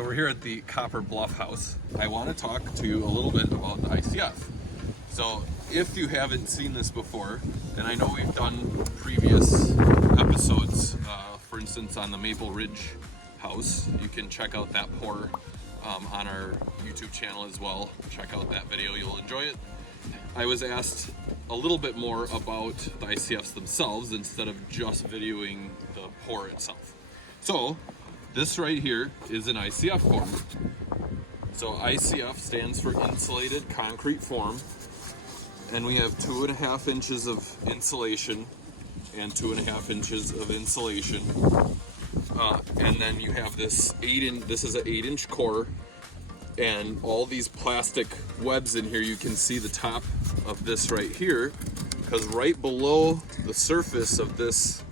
So we're here at the Copper Bluff House. I want to talk to you a little bit about the ICF. So if you haven't seen this before, and I know we've done previous episodes, for instance on the Maple Ridge house, you can check out that pour on our YouTube channel as well. Check out that video, you'll enjoy it. I was asked a little bit more about the ICFs themselves instead of just videoing the pour itself. So this right here is an ICF form. So ICF stands for insulated concrete form, and we have 2.5 inches of insulation and 2.5 inches of insulation. And then you have this this is an 8-inch core, and all these plastic webs in here. You can see the top of this right here, because right below the surface of this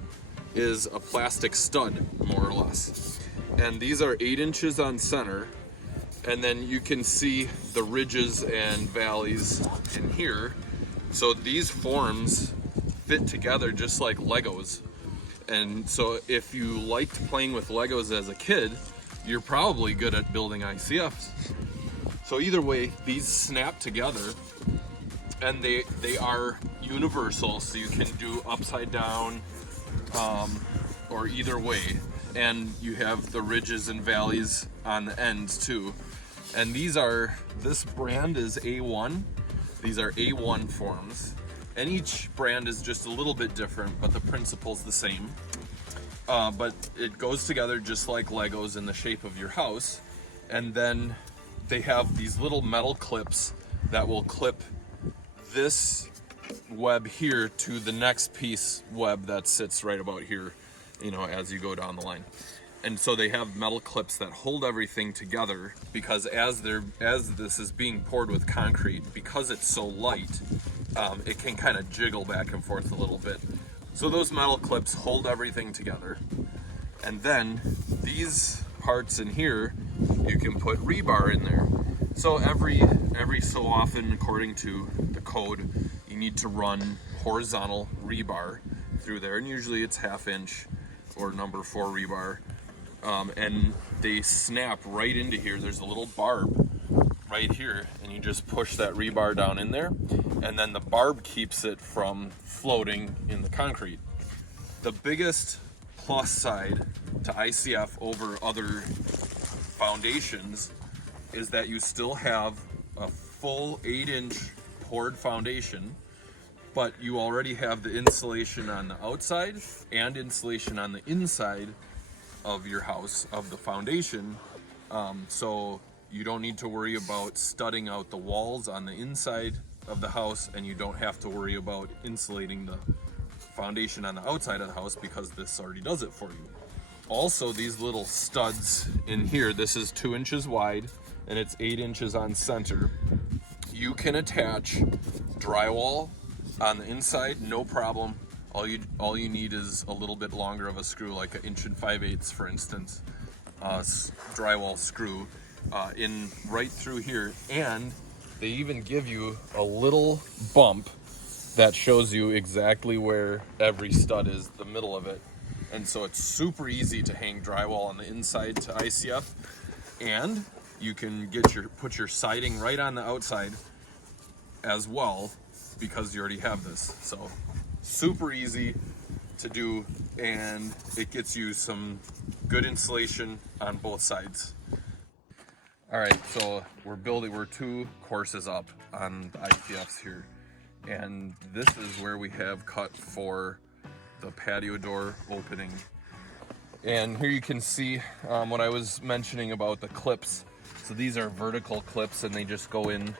is a plastic stud, more or less. And these are 8 inches on center, and then you can see the ridges and valleys in here. So these forms fit together just like Legos. And so if you liked playing with Legos as a kid, you're probably good at building ICFs. So either way, these snap together, and they are universal, so you can do upside down or either way. And you have the ridges and valleys on the ends too. And this brand is A1. These are A1 forms. And each brand is just a little bit different, but the principle's the same. But it goes together just like Legos in the shape of your house. And then they have these little metal clips that will clip this web here to the next piece web that sits right about here, as you go down the line. And so they have metal clips that hold everything together, because as this is being poured with concrete, because it's so light, it can kind of jiggle back and forth a little bit. So those metal clips hold everything together. And then these parts in here, you can put rebar in there. So every so often, according to the code, you need to run horizontal rebar through there, and usually it's 1/2 inch or number 4 rebar, and they snap right into here. There's a little barb right here, and you just push that rebar down in there, and then the barb keeps it from floating in the concrete. The biggest plus side to ICF over other foundations is that you still have a full 8-inch poured foundation, but you already have the insulation on the outside and insulation on the inside of your house, of the foundation. So you don't need to worry about studding out the walls on the inside of the house, and you don't have to worry about insulating the foundation on the outside of the house, because this already does it for you. Also, these little studs in here, this is 2 inches wide and it's 8 inches on center. You can attach drywall on the inside, no problem. All you need is a little bit longer of a screw, like 1 5/8 inches, for instance, drywall screw in right through here. And they even give you a little bump that shows you exactly where every stud is, the middle of it. And so it's super easy to hang drywall on the inside to ICF, and you can put your siding right on the outside as well, because you already have this. So super easy to do, and it gets you some good insulation on both sides. All right, so we're 2 courses up on the ICFs here, and this is where we have cut for the patio door opening. And here you can see what I was mentioning about the clips. So these are vertical clips, and they just go in,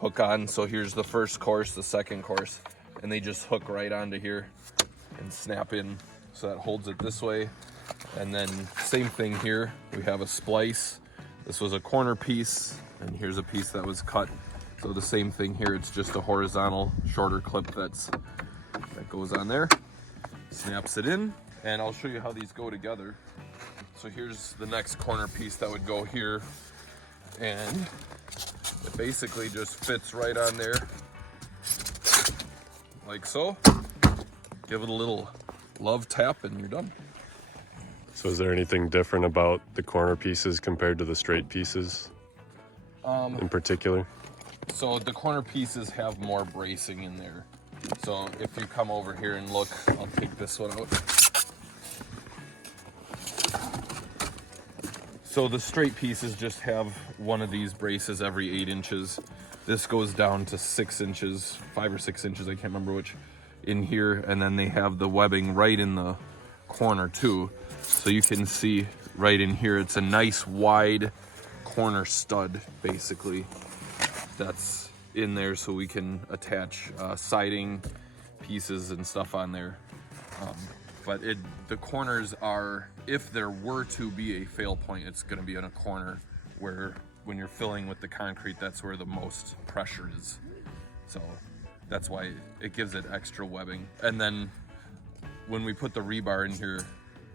hook on. So here's the first course, the second course, and they just hook right onto here and snap in. So that holds it this way. And then same thing here, we have a splice. This was a corner piece, and here's a piece that was cut. So the same thing here, it's just a horizontal shorter clip that goes on there, snaps it in, and I'll show you how these go together. So here's the next corner piece that would go here, and it basically just fits right on there, like so. Give it a little love tap and you're done. So is there anything different about the corner pieces compared to the straight pieces in particular? So the corner pieces have more bracing in there. So if you come over here and look, I'll take this one out. So the straight pieces just have one of these braces every 8 inches. This goes down to 6 inches, 5 or 6 inches, I can't remember which, in here. And then they have the webbing right in the corner too. So you can see right in here, it's a nice wide corner stud basically that's in there, so we can attach siding pieces and stuff on there. But the corners are, if there were to be a fail point, it's going to be in a corner where when you're filling with the concrete, that's where the most pressure is. So that's why it gives it extra webbing. And then when we put the rebar in here,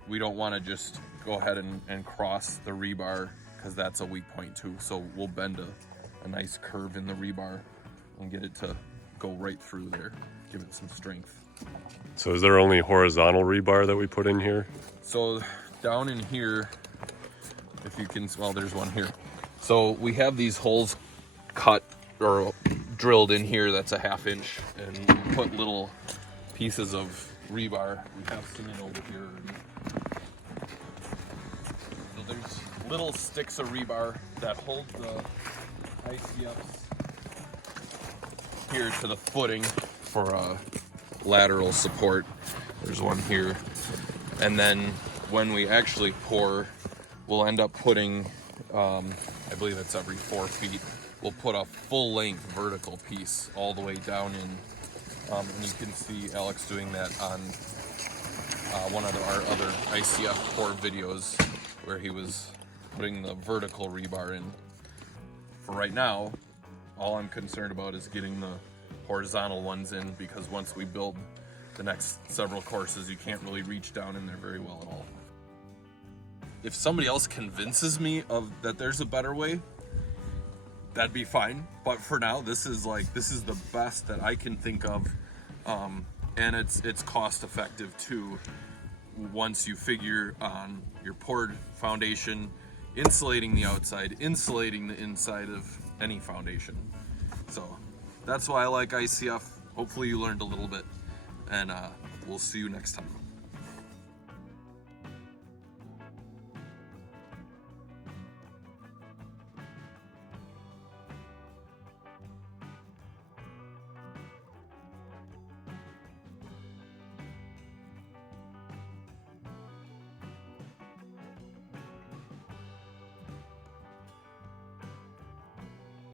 we don't want to just go ahead and cross the rebar, because that's a weak point too. So we'll bend a nice curve in the rebar and get it to go right through there, give it some strength. So is there only horizontal rebar that we put in here? So down in here, if you can, well, there's one here. So we have these holes cut or drilled in here that's a 1/2 inch, and we put little pieces of rebar. We have cement over here. So there's little sticks of rebar that hold the ICFs here to the footing for lateral support. There's one here. And then when we actually pour, we'll end up putting, I believe it's every 4 feet, we'll put a full length vertical piece all the way down in. And you can see Alex doing that on one of our other ICF pour videos where he was putting the vertical rebar in. For right now, all I'm concerned about is getting the horizontal ones in, because once we build the next several courses, you can't really reach down in there very well at all. If somebody else convinces me that there's a better way, that'd be fine. But for now, this is the best that I can think of, and it's cost effective too. Once you figure on your poured foundation, insulating the outside, insulating the inside of any foundation. So that's why I like ICF. Hopefully you learned a little bit, and we'll see you next time.